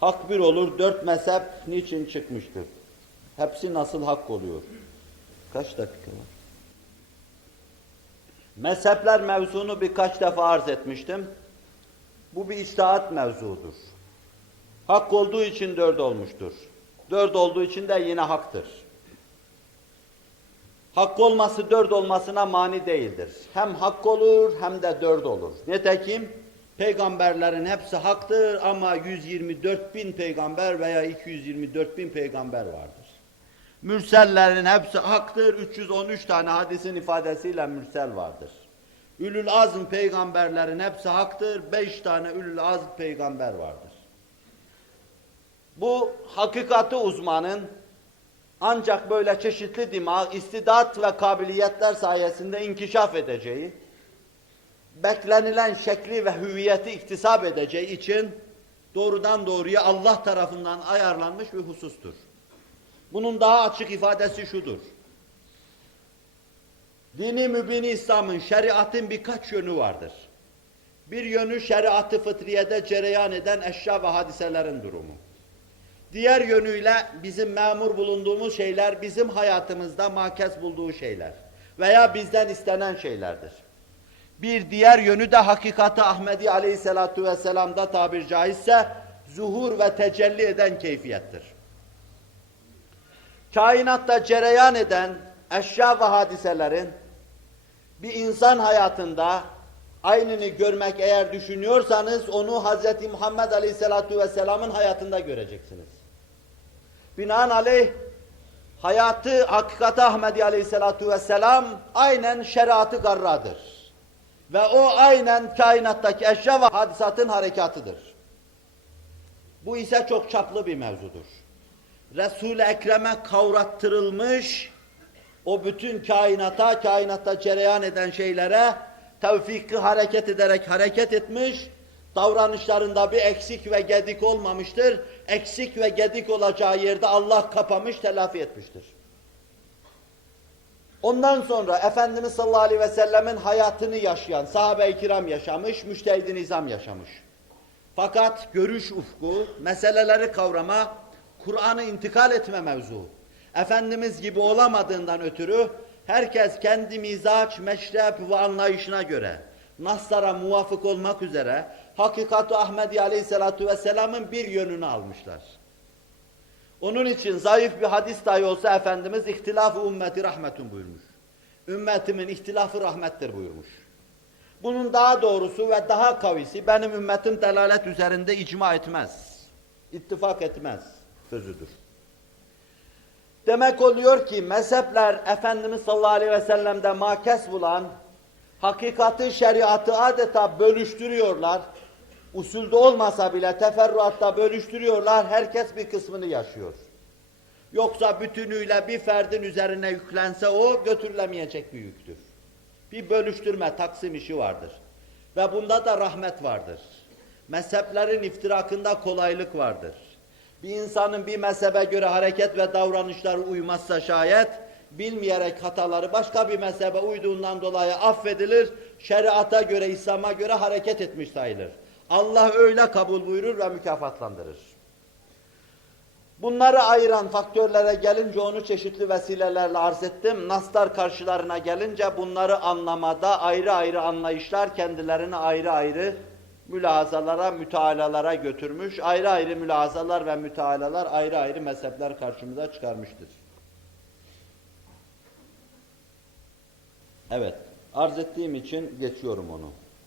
Hak bir olur, dört mezhep niçin çıkmıştır? Hepsi nasıl hak oluyor? Kaç dakika var? Mezhepler mevzunu birkaç defa arz etmiştim. Bu bir içtihat mevzudur. Hak olduğu için dört olmuştur. Dört olduğu için de yine haktır. Hak olması dört olmasına mani değildir. Hem hak olur hem de dört olur. Nitekim peygamberlerin hepsi haktır ama 124 bin peygamber veya 224 bin peygamber vardır. Mürsellerin hepsi haktır. 313 tane hadisin ifadesiyle mürsel vardır. Ülül azm peygamberlerin hepsi haktır. 5 tane ülül azm peygamber vardır. Bu hakikati uzmanın ancak böyle çeşitli dima, istidat ve kabiliyetler sayesinde inkişaf edeceği, beklenilen şekli ve hüviyeti iktisap edeceği için doğrudan doğruya Allah tarafından ayarlanmış bir husustur. Bunun daha açık ifadesi şudur. Dini mübini İslam'ın, şeriatın birkaç yönü vardır. Bir yönü şeriatı fıtriyede cereyan eden eşya ve hadiselerin durumu. Diğer yönüyle bizim memur bulunduğumuz şeyler, bizim hayatımızda makes bulduğu şeyler veya bizden istenen şeylerdir. Bir diğer yönü de hakikati Ahmedi aleyhissalatu vesselam'da tabir caizse zuhur ve tecelli eden keyfiyettir. Kainatta cereyan eden eşya ve hadiselerin bir insan hayatında aynını görmek eğer düşünüyorsanız onu Hz. Muhammed Aleyhisselatü Vesselam'ın hayatında göreceksiniz. Binaenaleyh hayatı hakikati Ahmedi Aleyhisselatü Vesselam aynen şeriatı garradır. Ve o aynen kainattaki eşya ve hadisatın harekatıdır. Bu ise çok çaplı bir mevzudur. Resul-i Ekrem'e kavrattırılmış o bütün kainata, kainatta cereyan eden şeylere tevfiki hareket ederek hareket etmiş, davranışlarında bir eksik ve gedik olmamıştır. Eksik ve gedik olacağı yerde Allah kapamış, telafi etmiştir. Ondan sonra Efendimiz sallallahu aleyhi ve sellemin hayatını yaşayan sahabe-i kiram yaşamış, müştehid nizam yaşamış. Fakat görüş ufku, meseleleri kavrama, Kur'an'ı intikal etme mevzu. Efendimiz gibi olamadığından ötürü herkes kendi mizaç, meşrep ve anlayışına göre naslara muvafık olmak üzere Hakikat-ı Ahmedi Aleyhisselatü Vesselam'ın bir yönünü almışlar. Onun için zayıf bir hadis dahi olsa Efendimiz ihtilaf-ı ümmeti rahmetun buyurmuş. Ümmetimin ihtilafı rahmettir buyurmuş. Bunun daha doğrusu ve daha kavisi benim ümmetim delalet üzerinde icma etmez. ittifak etmez sözüdür. Demek oluyor ki mezhepler Efendimiz sallallahu aleyhi ve sellem'de makes bulan hakikati, şeriatı adeta bölüştürüyorlar. Usulde olmasa bile teferruatta bölüştürüyorlar. Herkes bir kısmını yaşıyor. Yoksa bütünüyle bir ferdin üzerine yüklense o götürülemeyecek bir yüktür. Bir bölüştürme, taksim işi vardır. Ve bunda da rahmet vardır. Mezheplerin iftirakında kolaylık vardır. Bir insanın bir mezhebe göre hareket ve davranışları uymazsa şayet, bilmeyerek hataları başka bir mezhebe uyduğundan dolayı affedilir, şeriata göre, İslam'a göre hareket etmiş sayılır. Allah öyle kabul buyurur ve mükafatlandırır. Bunları ayıran faktörlere gelince onu çeşitli vesilelerle arz ettim. Naslar karşılarına gelince bunları anlamada ayrı ayrı anlayışlar kendilerini ayrı ayrı mülahazalara, mütealalara götürmüş. Ayrı ayrı mülahazalar ve mütealalar ayrı ayrı mezhepler karşımıza çıkarmıştır. Evet, arz ettiğim için geçiyorum onu.